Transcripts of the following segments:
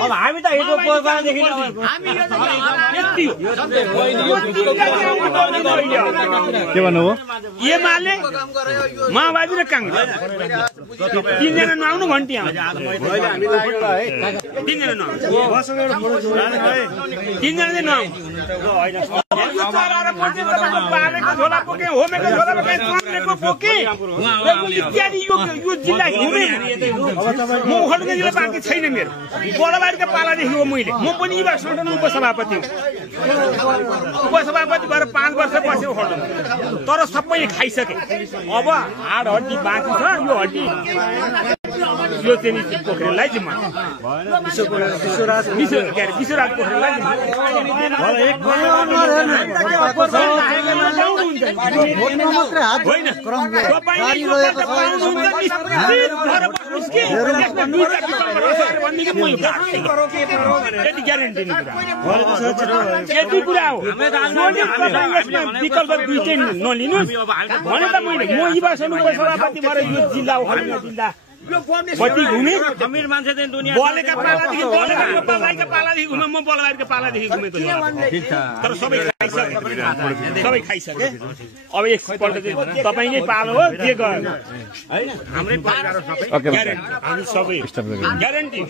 अब हामी त हिजो प्रोग्रामदेखि के भन्नुभयो एमाले माओवादी र कांग्रेस तीनजना नआउनु भन्टी तीनजना इत्यादि यो जिल्ला घुमे म उखल्ने जिल्ला बाँकी छैन मेरो बलबारीको पालादेखि हो मैले म पनि युवा संगठन उपसभापति हो उपसभापति भएर 5 वर्ष बसे उखल्नु तर सबैले खाइसके अब हाड हड्डी बाँकी छ यो हड्डी यो चाहिँ पोखरेललाई जिम्मा विश्वराज पोखरेललाई विकल्प दुईटै नलिनुहोस् भने त मैले म युवा समिति उपसभापति भएर यो जिल्ला जिल्ला कति घुमे अमीर मान्छे चाहिँ दुनिया बलेका पालादेखि घुमे म बलबारीको पालादेखि घुमेको तर सबै खाइसके अब एकपल्ट चाहिँ तपाईँकै पालो हो के गर्नु हैन हाम्रै परिवार सबै हामी सबै ग्यारेन्टी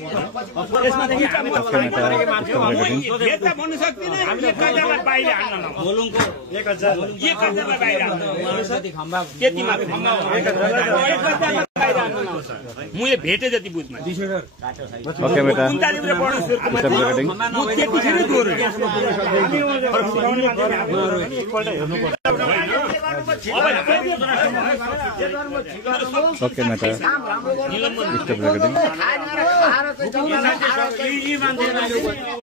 यसमादेखि यता भन्नु सक्दिन हामीले कजालाई बाहिर हान्न बोलुङको 1000 बाहिर हान्न त्यति मात्र खम्बा 1000 बाहिर हान्न मैले भेटे जति बुझ्मा ओके बेटा ओके बेटा